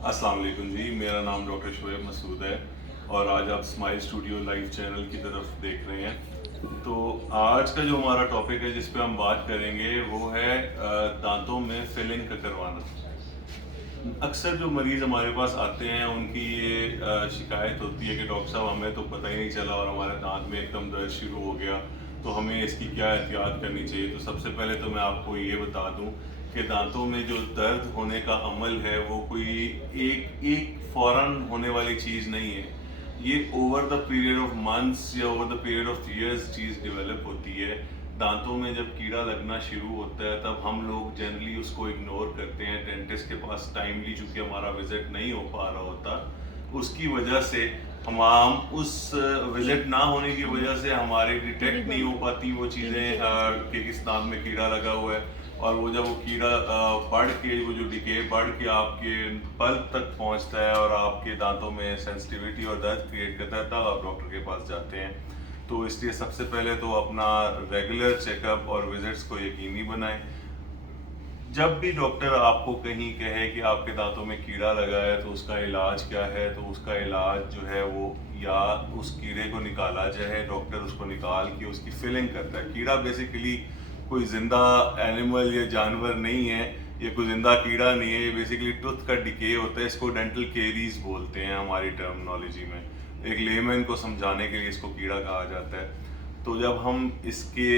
अस्सलाम वालेकुम जी, मेरा नाम डॉक्टर शोएब मसूद है और आज आप स्माइल स्टूडियो लाइव चैनल की तरफ देख रहे हैं। तो आज का जो हमारा टॉपिक है जिस पे हम बात करेंगे वो है दांतों में फिलिंग का करवाना। अक्सर जो मरीज़ हमारे पास आते हैं उनकी ये शिकायत होती है कि डॉक्टर साहब हमें तो पता ही नहीं चला और हमारे दांत में एकदम दर्द शुरू हो गया, तो हमें इसकी क्या एहतियात करनी चाहिए। तो सबसे पहले तो मैं आपको ये बता दूं कि दांतों में जो दर्द होने का अमल है वो कोई एक एक फौरन होने वाली चीज़ नहीं है। ये over the period of months या over the period of years चीज़ डेवलप होती है। दांतों में जब कीड़ा लगना शुरू होता है तब हम लोग जनरली उसको इग्नोर करते हैं। डेंटिस्ट के पास टाइमली चूँकि हमारा विजिट नहीं हो पा रहा होता, उसकी वजह से हम उस विजिट ना होने की वजह से हमारे डिटेक्ट नहीं हो पाती वो चीज़ें कि किस दांत में कीड़ा लगा हुआ है। और वो जब वो कीड़ा बढ़ के वो जो डिके बढ़ के आपके पल्प तक पहुंचता है और आपके दांतों में सेंसिटिविटी और दर्द क्रिएट करता है, तब आप डॉक्टर के पास जाते हैं। तो इसलिए सबसे पहले तो अपना रेगुलर चेकअप और विजिट्स को यकीनी बनाएं। जब भी डॉक्टर आपको कहीं कहे कि आपके दांतों में कीड़ा लगा है तो उसका इलाज क्या है, तो उसका इलाज जो है वो या उस कीड़े को निकाला जाए, डॉक्टर उसको निकाल के उसकी फिलिंग करता है। कीड़ा बेसिकली कोई जिंदा एनिमल या जानवर नहीं है, ये कोई जिंदा कीड़ा नहीं है, ये बेसिकली टूथ का डिके होता है। इसको डेंटल केरीज बोलते हैं हमारी टर्मिनोलॉजी में। एक लेमैन को समझाने के लिए इसको कीड़ा कहा जाता है। तो जब हम इसके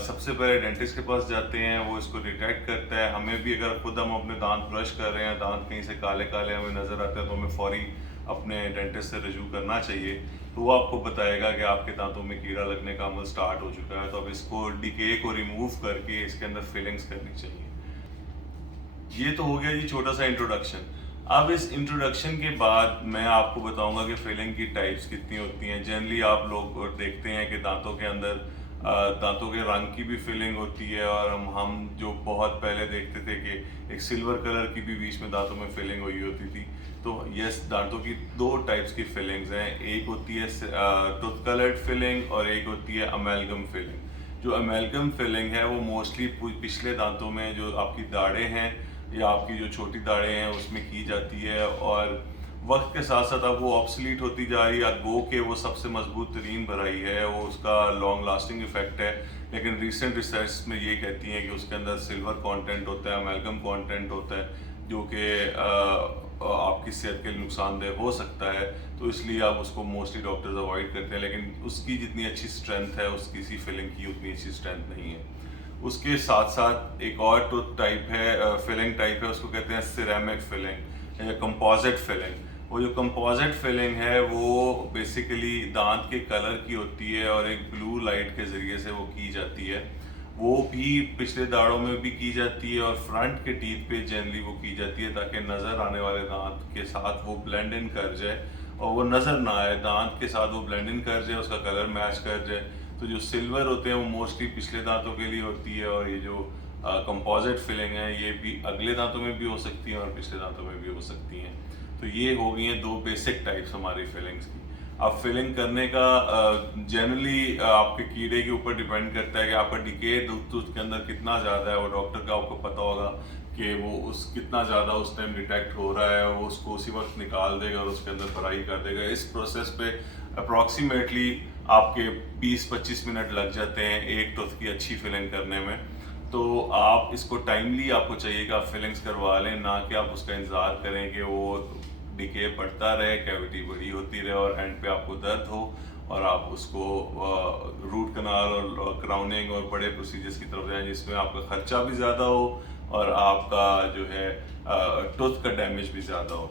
सबसे पहले डेंटिस्ट के पास जाते हैं, वो इसको डिटेक्ट करता है। हमें भी अगर खुद हम अपने दांत ब्रश कर रहे हैं, दांत कहीं से काले काले हमें नज़र आते हैं, तो हमें फौरी अपने डेंटिस्ट से रजू करना चाहिए। तो वो आपको बताएगा कि आपके दांतों में कीड़ा लगने का अमल स्टार्ट हो चुका है, तो अब इसको डीके को रिमूव करके इसके अंदर फिलिंग्स करनी चाहिए। ये तो हो गया जी छोटा सा इंट्रोडक्शन। अब इस इंट्रोडक्शन के बाद मैं आपको बताऊंगा कि फिलिंग की टाइप्स कितनी होती हैं। जनरली आप लोग देखते हैं कि दांतों के अंदर दांतों के रंग की भी फिलिंग होती है, और हम जो बहुत पहले देखते थे कि एक सिल्वर कलर की भी बीच में दांतों में फिलिंग हुई होती थी। तो यस, दांतों की दो टाइप्स की फिलिंग्स हैं। एक होती है टूथ कलर्ड फिलिंग और एक होती है अमेलगम फिलिंग। जो अमेलगम फिलिंग है वो मोस्टली पिछले दांतों में जो आपकी दाढ़ें हैं या आपकी जो छोटी दाढ़ें हैं उसमें की जाती है, और वक्त के साथ साथ अब वो ऑब्सलीट होती जा रही है। गो के वो सबसे मजबूत तरीन भराई है, वो उसका लॉन्ग लास्टिंग इफेक्ट है। लेकिन रिसेंट रिसर्च में ये कहती हैं कि उसके अंदर सिल्वर कंटेंट होता है, अमेलगम कंटेंट होता है, जो कि आपकी सेहत के लिए नुकसानदेह हो सकता है। तो इसलिए आप उसको मोस्टली डॉक्टर्स अवॉइड करते हैं, लेकिन उसकी जितनी अच्छी स्ट्रेंथ है उसकी किसी फिलिंग की उतनी अच्छी स्ट्रेंथ नहीं है। उसके साथ साथ एक और टूथ टाइप है, फिलिंग टाइप है, उसको कहते हैं सिरेमिक फिलिंग या कंपोजिट फिलिंग। वो जो कंपोजिट फिलिंग है वो बेसिकली दांत के कलर की होती है और एक ब्लू लाइट के ज़रिए से वो की जाती है। वो भी पिछले दाढ़ों में भी की जाती है और फ्रंट के टीथ पे जनरली वो की जाती है, ताकि नज़र आने वाले दांत के साथ वो ब्लेंड इन कर जाए और वो नज़र ना आए, दांत के साथ वो ब्लेंड इन कर जाए, उसका कलर मैच कर जाए। तो जो सिल्वर होते हैं वो मोस्टली पिछले दांतों के लिए होती है, और ये जो कंपोजिट फिलिंग है ये भी अगले दांतों में भी हो सकती हैं और पिछले दांतों में भी हो सकती हैं। तो ये हो गई हैं दो बेसिक टाइप्स हमारी फिलिंग्स की। अब फिलिंग करने का जनरली आपके कीड़े के ऊपर डिपेंड करता है कि आपका डिके टूथ के अंदर कितना ज़्यादा है। वो डॉक्टर का आपको पता होगा कि वो उस कितना ज़्यादा उस टाइम डिटेक्ट हो रहा है, वो उसको उसी वक्त निकाल देगा और उसके अंदर भराई कर देगा। इस प्रोसेस पे अप्रॉक्सीमेटली आपके 20-25 मिनट लग जाते हैं एक टूथ की अच्छी फिलिंग करने में। तो आप इसको टाइमली आपको चाहिए कि आप फिलिंग्स करवा लें, ना कि आप उसका इंतज़ार करें कि वो डिके बढ़ता रहे, कैविटी बड़ी होती रहे और एंड पे आपको दर्द हो और आप उसको रूट कनाल और क्राउनिंग और बड़े प्रोसीजर्स की तरफ जाएं, जिसमें आपका खर्चा भी ज़्यादा हो और आपका जो है टूथ का डैमेज भी ज़्यादा हो।